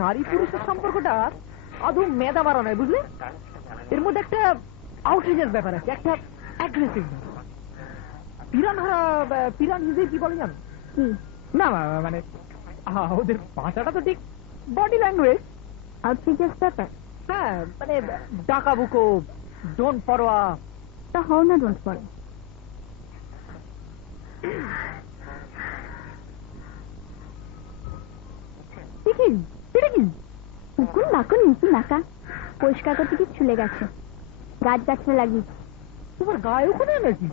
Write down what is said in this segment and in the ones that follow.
নারী পুরুষের সম্পর্কটা আদৌ মেধা মারা নয়, বুঝলে? এর মধ্যে একটা আউটরিজের ব্যাপার আছে, একটা অ্যাগ্রেসিভ। পিরান হিসেবে কি বলে জানো? না মানে ওদের ভাষাটা তো ঠিক বডি ল্যাঙ্গুয়েজ। আউটরিজের ব্যাপার? হ্যাঁ, মানে ডাকাবুকো, ডোন্ট পরোয়া। তা হও না ডোন্ট পরোয়া। উকুন নাকুন নিচু নাকা পরিষ্কার করতে কি ছুলে গেছে, গাছ গাছড়া লাগিয়েছে। তোমার গায়ে উকুন নাকি?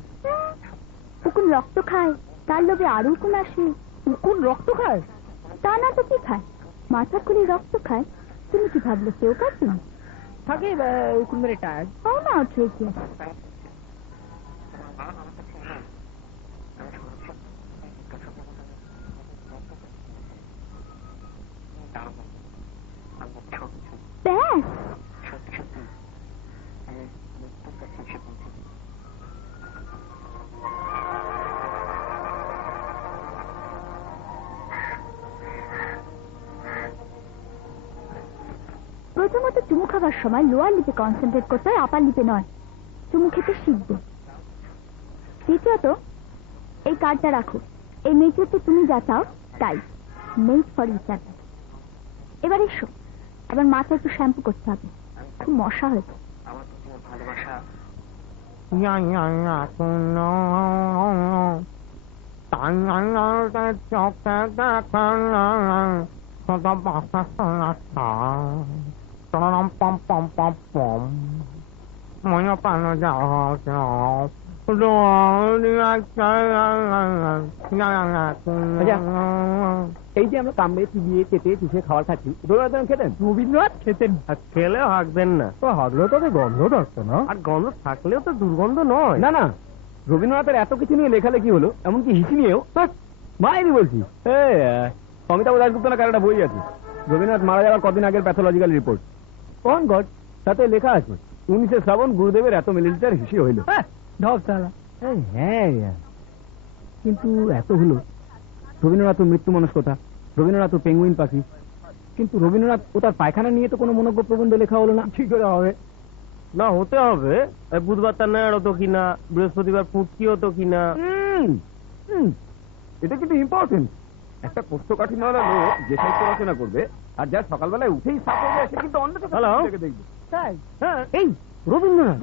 উকুন রক্ত খায়, তার লোভে আরো উকুন আসে। উকুন রক্ত খায়? তা না তো কি খায়? মাথা খুলে রক্ত খায়। তুমি কি ভাবলে কেউ কাটবে থাকে? উকুন মেরে টায়ার হও না ঠিক। প্রথমত চুমু খাবার সময় লোয়ার লিপে কনসেন্ট্রেট করতে হয়, আপার লিপে নয়। চুমু খেতে শিখবে। দ্বিতীয়ত, এই কার্ডটা রাখো। এই মেয়েকে তুমি যা চাও তাই, মেড ফর ইচ আদার। এবার এসো, আবার মাথা একটু শ্যাম্পু করতে হবে, খুব মশা হয়েছে। এই যে আমরা কামড়ে চিবিয়ে চেপে চুষে খাবার খাচ্ছি, রবীন্দ্রনাথ খেতেন? রবীন্দ্রনাথ খেতেন। খেলেও হাঁকবেন না। তো হাঁকলেও তো গন্ধ থাকতো না। আর গন্ধ থাকলেও তো দুর্গন্ধ নয়। না না, রবীন্দ্রনাথের এত কিছু নিয়ে লেখালেখি হলো, এমনকি হিসি নিয়েও। মাইনি বলছি, অমিতাভ দাশগুপ্ত না কার একটা বই আছে, রবীন্দ্রনাথ মারা যাওয়ার কদিন আগের প্যাথোলজিক্যাল রিপোর্ট। কোন গড, তাতে লেখা আছে 19শে শ্রাবণ গুরুদেবের এত মিলিলিটার হিসি হইল। হ্যাঁ, কিন্তু এত হলো। রবীন্দ্রনাথ মৃত্যু মানুষ কথা, রবীন্দ্রনাথ পেঙ্গুইন পাখি, কিন্তু রবীন্দ্রনাথ ও তার পায়খানা নিয়ে তো কোনো মনোজ্ঞ প্রবন্ধ লেখা হলো না। ঠিক করে হবে না? হতে হবে। বুধবার তার নাড় হতো কিনা, বৃহস্পতিবার পুঁটকি হতো কিনা। এটা কিন্তু ইম্পর্টেন্ট। একটা কোষ্ঠকাঠিন্যওয়ালা লোক যে সাহিত্য রচনা করবে আর যার সকালবেলায় উঠেই সাপ হয়ে সে কিন্তু অন্য চোখে দেখবে। এই রবীন্দ্রনাথ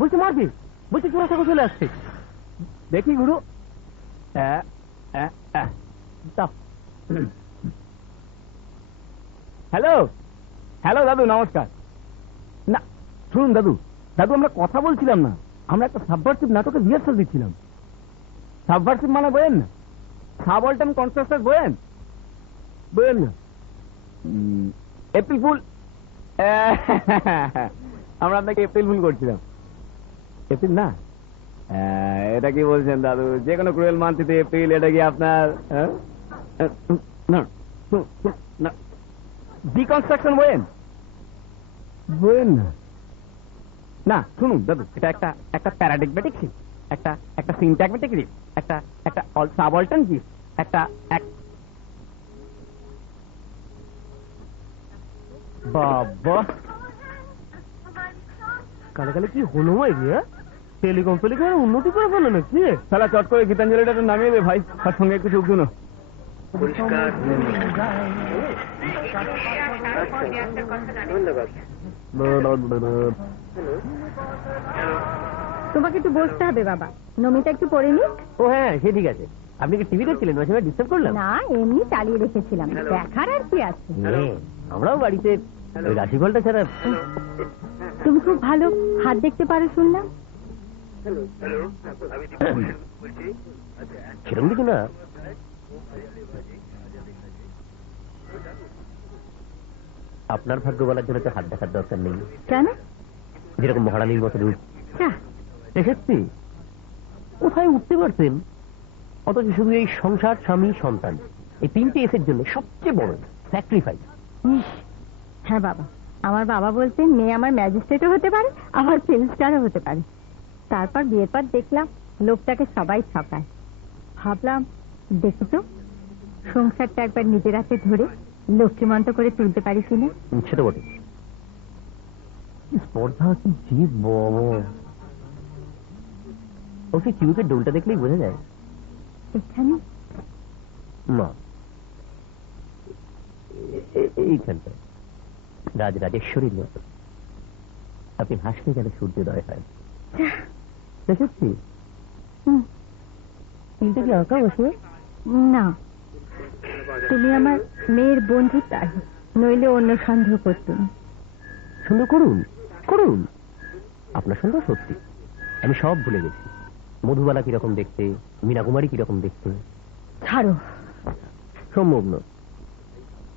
বলছে মারবে, বলছে চোরা ছাগল চলে আসছে। দেখি গুরু। হ্যালো হ্যালো দাদু, নমস্কার। না শুনুন দাদু, দাদু আমরা কথা বলছিলাম না, আমরা একটা সাবভার্সিভ নাটকের রিহার্সাল দিচ্ছিলাম। সাবভার্সিভ মানে বোঝেন না? সাবঅল্টার্ন কনস্ট্রাক্টর বোঝেন? বোঝেন না? April fool. আমরা আপনাকে এপ্রিল ফুল করছিলাম। এপ্রিল না, এটা কি বলছেন দাদু? যে কোনো ক্রুয়েল মান্থে এপ্রিল, এটা কি আপনার ডিকনস্ট্রাকশন বোঝেন? বোঝেন না? না শুনুন দাদু, এটা একটা প্যারাডিগম্যাটিক শিফট, একটা সিনট্যাগমেটিক শিফট, একটা সাবঅল্টার্ন শিফট, বাবা কালে কালে কি হলো এরিয়া? টেলিকম উন্নতি করে ফেলো নাকি? তাহলে চট করে গীতাঞ্জলিটা তো নামিয়ে দে ভাই, তার সঙ্গে একটু যোগ দিন। তোমাকে একটু বসতে হবে বাবা, নমিতা একটু পড়ে নি। ও হ্যাঁ, সে ঠিক আছে। আপনি কি টিভি দেখছিলেন? ওই সময় ডিস্টার্ব করলাম না? এমনি চালিয়ে রেখেছিলাম, দেখার আর কি আছে। আমরাও বাড়িতে রাশিফলটা ছাড়া। তুমি খুব ভালো হাত দেখতে পারো শুনলাম। সেরকম কিছু না। আপনার ভাগ্য বলার জন্য তো হাত দেখার দরকার নেই। কেন? যেরকম মহারানীর মতো রূপ। সত্যি কোথায় উঠতে পারতেন, অথচ শুধু এই সংসার, স্বামী, সন্তান, এই 3টে এসের জন্য সবচেয়ে বড় স্যাক্রিফাইস। হ্যাঁ বাবা, আমার বাবা বলতেন মেয়ে আমার ম্যাজিস্ট্রেটও হতে পারে, আবার ফিল্ম স্টারও হতে পারে। তারপর বিয়ের পর দেখলাম লোকটাকে সবাই ঠকায়। ভাবলাম দেখি তো সংসারটা একবার নিজের হাতে ধরে লক্ষ্মীমন্ত করে তুলতে পারি কিনা। সেটা বটে, স্পর্ধা কি জীব ওকে চিবুকের ডোলটা দেখলেই বোঝা যায়। এখানে না, এইখানটা রাজরাজেশ্বরীর মতো। আপনি হাসলে যেন সূর্যোদয় হয়। দেখেছি তিনটে কি আঁকা বসে? না, তুমি আমার মেয়ের বন্ধু, তাই নইলে অন্য সন্দেহ করতুম। সন্দেহ করুন করুন, আপনার সন্দেহ সত্যি। আমি সব ভুলে গেছি। মধুবালা কিরকম দেখতে, মীনা কুমারী কিরকম দেখতে। ছাড়ো, সম্ভব না।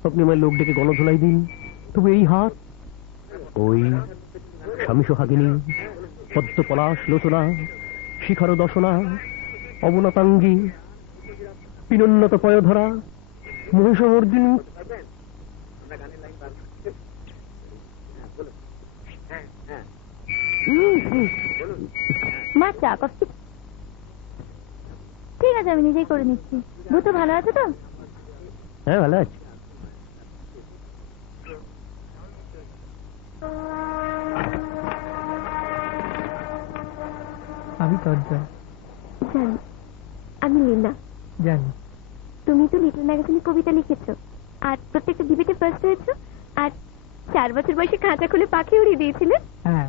আপনি আমার লোক ডেকে গণধোলাই দিন, তবু এই হাত, ওই স্বামী সোহাগিনী, পদ্ম পলাশ লোচনা, শিখর দশনা, অবনতাঙ্গী, পিনোন্নত পয়ধরা, মহিষমর্দিনী। মা চা কফি? ঠিক আছে, আমি নিজেই করে নিচ্ছি। ভূত ভালো আছে তো? হ্যাঁ, ভালো আছে। আমি তঞ্চল। জানি, আমি লীনা। জানি। তুমি তো লিটল ম্যাগাজিনে কবিতা লিখেছো, আর প্রত্যেকটা ডিবেটে ফার্স্ট হয়েছো, আর 4 বছর বয়সে খাঁচা খুলে পাখি উড়িয়ে দিয়েছিলে। হ্যাঁ,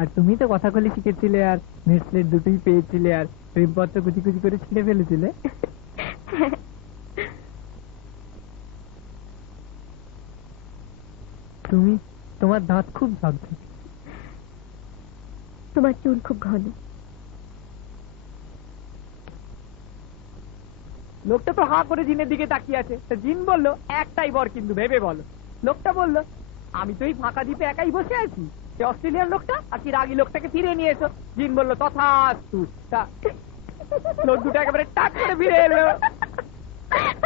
আর তুমি তো কথা বলে শিখেছিলে, আর নেটস্লেট দুটোই পেয়েছিলে, আর প্রেমপত্র কুচি কুচি করে ছিঁড়ে ফেলেছিলে। তুমি, তোমার দাঁত খুব ঝকঝকে। তোমার চুল খুব ঘন। লোকটা তো হা করে জিনের দিকে তাকিয়ে আছে। জিন বলল একটাই বর, কিন্তু ভেবে বলো। লোকটা বলল আমি তো এই ফাঁকা দ্বীপে একাই বসে আছি, অস্ট্রেলিয়ান লোকটা আর কি রাগী লোকটাকে ফিরে নিয়ে এসো। জিন বলল তথাস্তু। লোক দুটো একেবারে টাক করে ফিরে এলো।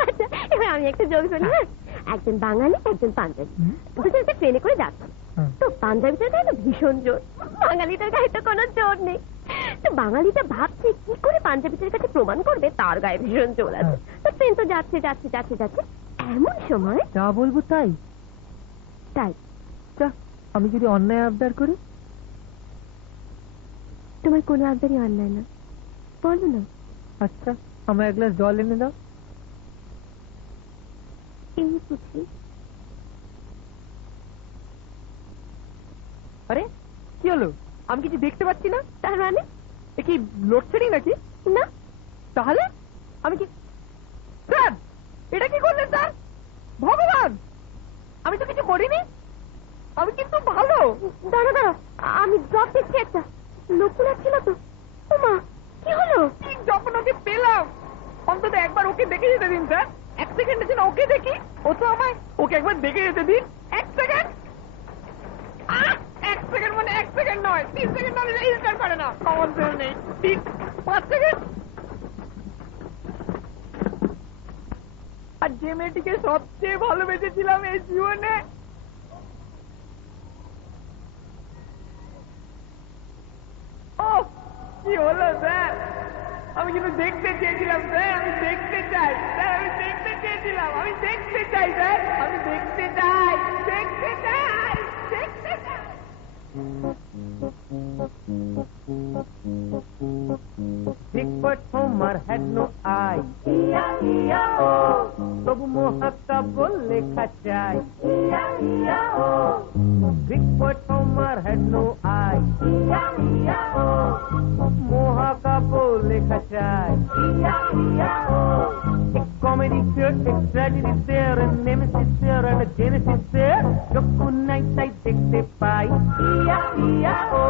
আচ্ছা, এবার আমি একটা জোক শুনি। হ্যাঁ, একজন বাঙালি একজন পাঞ্জাবি দুজনকে ট্রেনে করে যাচ্ছে। তো পাঞ্জাবিটার গায়ে ভীষণ জোর, বাঙালিটার গায়ে তো কোনো জোর নেই। তো বাঙালিটা ভাবছে কি করে পাঞ্জাবিটার কাছে প্রমাণ করবে তার গায়ে ভীষণ জোর আছে। তো ট্রেন তো যাচ্ছে যাচ্ছে যাচ্ছে যাচ্ছে, এমন সময় যা বলবো তাই তাই আমি যদি অন্যায় আবদার করি? তোমার কোনো আবদারই অন্যায় না, বলো না। আচ্ছা, আমার এক গ্লাস জল এনে দাও। এই বুঝি। আরে কি হলো? আমি কিছু দেখতে পাচ্ছি না। তার মানে এ কি লোডশেডিং নাকি? না। তাহলে আমি কি? স্যার, এটা কি করলেন স্যার? ভগবান, আমি তো কিছু করিনি। আমি কিন্তু ভালো। দাঁড়া দাঁড়া, আমি ড্রপ দিচ্ছি একটা। লোক ছিল তো। ওমা, কি হলো? ঠিক যখন ওকে পেলাম, অন্তত একবার ওকে দেখে যেতে দিন স্যার। 1 সেকেন্ডের জন্য ওকে দেখি। ও তো আমায়, ওকে একবার দেখে যেতে দিন। 1 সেকেন্ড। 1 সেকেন্ড মানে 1 সেকেন্ড নয়, 3 সেকেন্ড নয়, রেজিস্টার করে না। কমন সেন্স নেই। 5 সেকেন্ড। আর যে মেয়েটিকে সবচেয়ে ভালোবেসেছিলাম এই জীবনে, ও কি হলো স্যার? আমি কিন্তু দেখতে চেয়েছিলাম স্যার, আমি দেখতে চাই স্যার, আমি দেখতে চেয়েছিলাম, আমি দেখতে চাই স্যার, আমি দেখতে চাই, দেখতে চাই, দেখতে চাই। Bigfoot Homer had no eye, E-I-E-I-O, তবু মহাকাব্য লেখা চাই, E-I-E-I-O. Bigfoot Homer had no eye, E-I-E-I-O, মহাকাব্য লেখা চাই, E-I-E-I-O. A comedy here, a tragedy there, a nemesis there, and a genesis there. যখন নাই তাই দেখতে পাই, E-I-E-I-O.